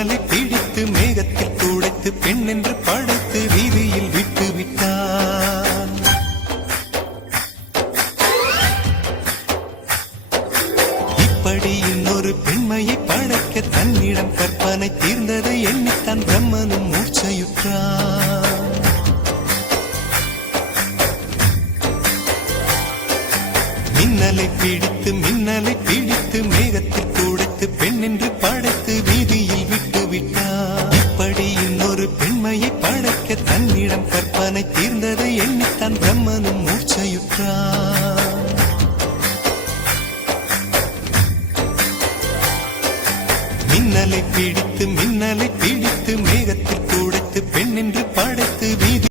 மின்னலை பிடித்து மேகத்தில் துடைத்து பெண் என்று படைத்து வீதியில் விட்டு விட்டான். இப்படி இன்னொரு பெண்மையை படைக்க தன்னிடம் கற்பனை தீர்ந்ததை எண்ணித்தான் பிரம்மனும் மூர்ச்சையுற்றான். மின்னலை பிடித்து மேகத்தில் துடைத்து பெண் என்று படைத்து வீதியில் விட்டு விட்டார். இப்படி இன்னொரு பெண்மையை படைக்க தன்னிடம் கற்பனை தீர்ந்ததை எண்ணித்தான் பிரம்மனும் மூர்ச்சையுற்றான். மின்னலை பிடித்து மேகத்தில் துடைத்து பெண் என்று படைத்து வீதி